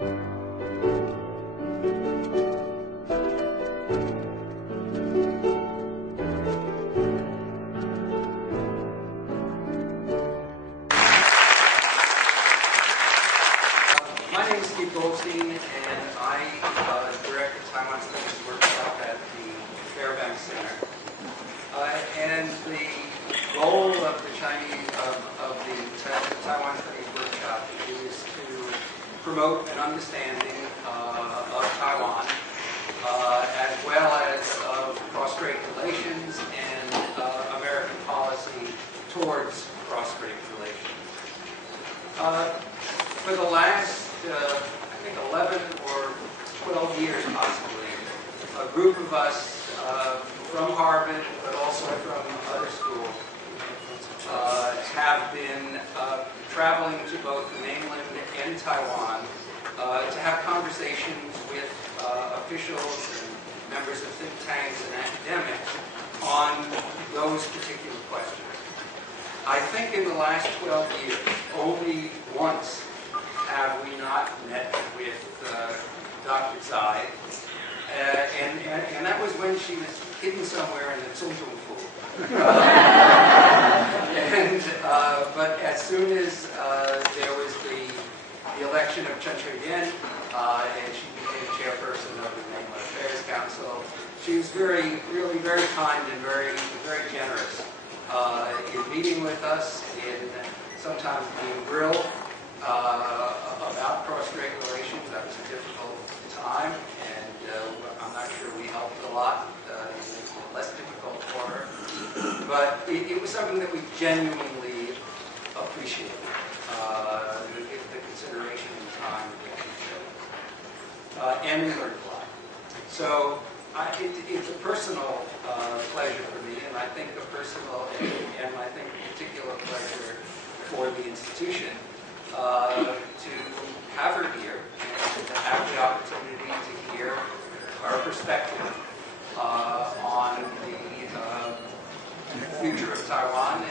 And I direct the Taiwan Studies workshop at the Fairbank Center. And the goal of the Taiwan Studies workshop is to promote an understanding of Taiwan, as well as of cross-strait relations and American policy towards cross-strait relations. For the last I think 11 or 12 years possibly, a group of us from Harvard, but also from other schools, have been traveling to both the mainland and Taiwan to have conversations with officials and members of think tanks and academics on those particular questions. I think in the last 12 years, only once have we not met with Dr. Tsai, and that was when she was hidden somewhere in the Zhongzhong pool. But as soon as there was the election of Chen Shui-bian, and she became chairperson of the Mainland Affairs Council, she was really very kind and very generous in meeting with us, in sometimes being grilled about cross-strait relations. That was a difficult time, and I'm not sure we helped a lot. It was less difficult for her. But it was something that we genuinely appreciated, the consideration and time that she showed. And we learned a lot. So it's a personal pleasure for me, and I think a personal and I think a particular pleasure for the institution to have her here and to have the opportunity to hear her perspective on the future of Taiwan and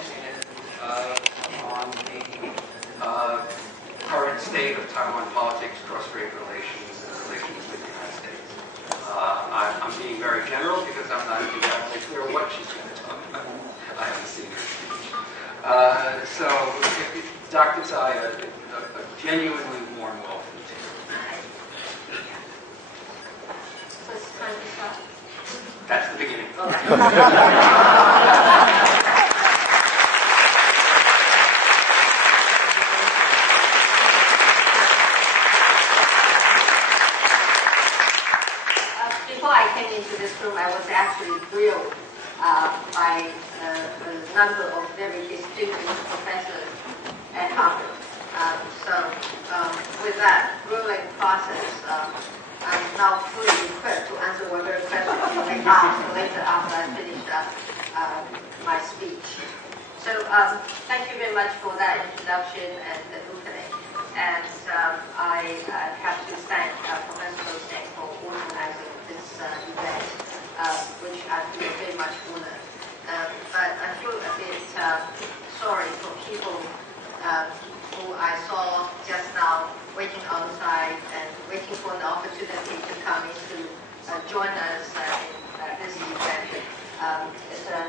on the current state of Taiwan politics, cross-strait relations, and relations with the United States. I'm being very general because I'm not exactly clear what she's going to talk about. I haven't seen her speech. So, Dr. Tsai, a genuinely warm welcome to you. So it's time to start? That's the beginning. Before I came into this room, I was actually thrilled by a number of very distinguished professors at Harvard. With that grueling process, I'm now fully equipped to answer whatever questions you may ask later after I finish my speech. So thank you very much for that introduction and the opening. And I have to thank Professor Roseng for organizing this event, which I feel very much honored. But I feel a bit sorry for people who I saw just now waiting outside and waiting for an opportunity to come in to join us in this event. It's a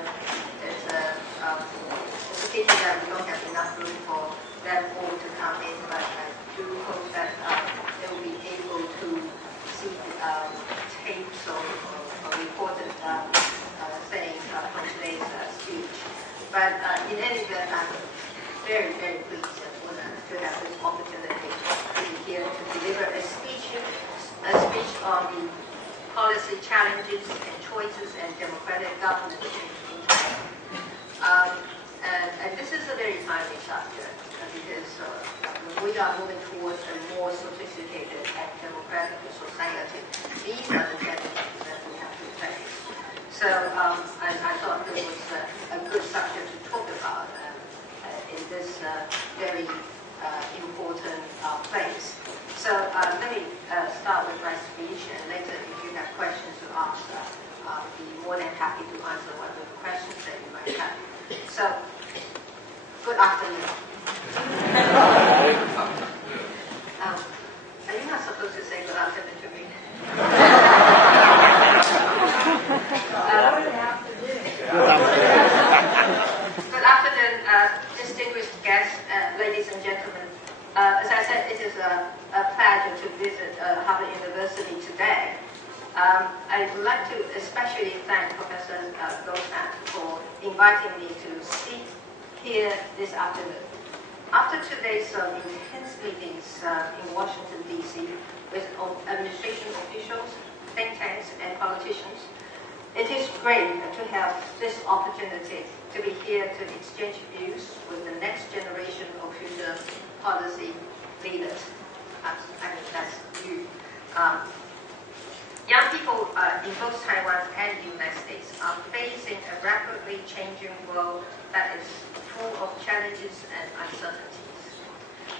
pity that we don't have enough room for them all to come in, but I do hope that they will be able to see tapes or recorded sayings from today's speech. But in any event, I'm very, very pleased to have this opportunity to be here to deliver a speech on the policy challenges and choices and democratic governance in China. And this is a very timely subject because when we are moving towards a more sophisticated and democratic society, these are the challenges that we have to face. So I thought this was a good subject to talk about in this very important place. So let me start with my speech, and later if you have questions to ask, I'll be more than happy to answer whatever questions that you might have. So, good afternoon. 今 supposed to say good afternoon to me. Good afternoon, distinguished guests, ladies and gentlemen. As I said, it is a pleasure to visit Harvard University today. I would like to especially thank Professor Goldstein for inviting me to speak here this afternoon. After today's intense meetings in Washington, D.C. with administration officials, think tanks, and politicians, it is great to have this opportunity to be here to exchange views with the next generation of future policy leaders. I mean, that's you. Young people in both Taiwan and the United States are facing a rapidly changing world that is full of challenges and uncertainties.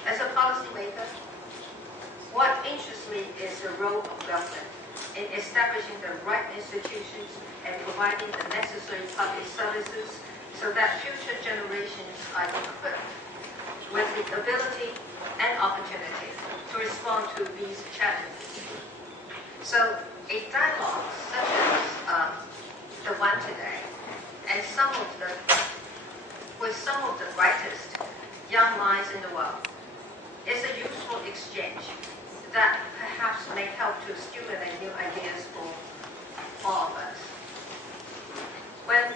As a policymaker, what interests me is the role of government in establishing the right institutions and providing the necessary public services so that future generations are equipped with the ability and opportunity to respond to these challenges. So a dialogue such as the one today, and with some of the brightest young minds in the world, is a useful exchange that perhaps may help to stimulate new ideas for all of us. When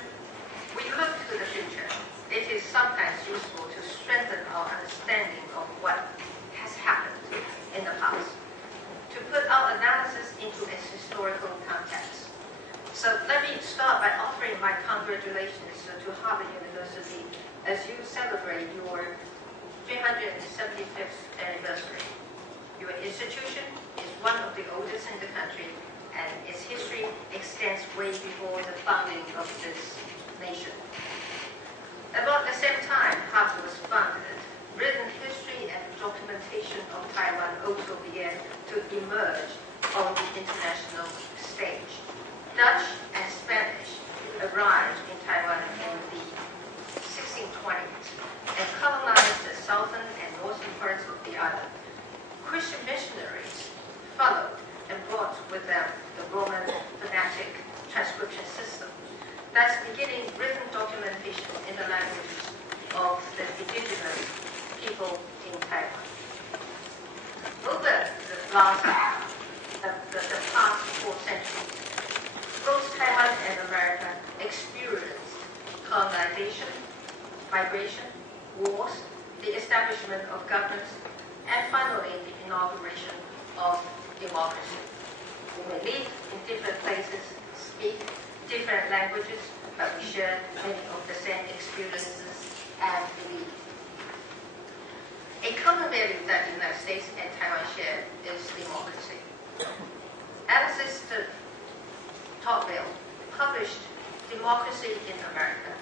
we look to the future, it is sometimes useful to strengthen our understanding of what has happened in the past, to put our analysis into its historical context. So let me start by offering my congratulations to Harvard University as you celebrate your 375th anniversary. Your institution is one of the oldest in the country, and its history extends way before the founding of this nation. About the same time Harvard was founded, written history and documentation of Taiwan also began to emerge on the international stage. Dutch and Spanish arrived in Taiwan in the 1620s and colonized the southern and northern parts of the island. Christian missionaries followed and brought with them the Roman phonetic transcription system, thus beginning written documentation in the languages of the indigenous people in Taiwan. Over the past 4 centuries, both Taiwan and America experienced colonization, migration, wars, the establishment of governments, and finally the inauguration of democracy. We may live in different places, speak different languages, but we share many of the same experiences and beliefs. A common value that the United States and Taiwan share is democracy. Alice Tocqueville published Democracy in America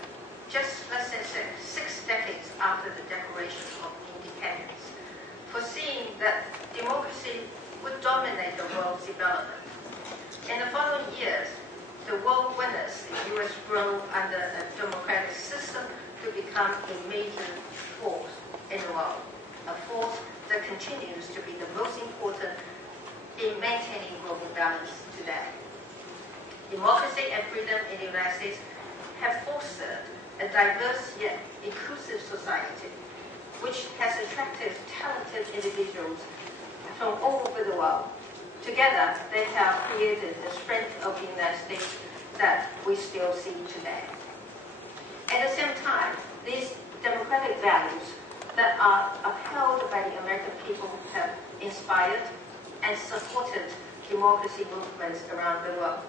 just less than 6 decades after the Declaration of Independence, foreseeing that democracy would dominate the world's development. In the following years, the world witnessed the U.S. grow under a democratic system to become a major force in the world, a force that continues to be the most important in maintaining global balance today. Democracy and freedom in the United States have fostered a diverse yet inclusive society, which has attracted talented individuals from all over the world. Together, they have created the strength of the United States that we still see today. At the same time, these democratic values that are upheld by the American people have inspired and supported democracy movements around the world.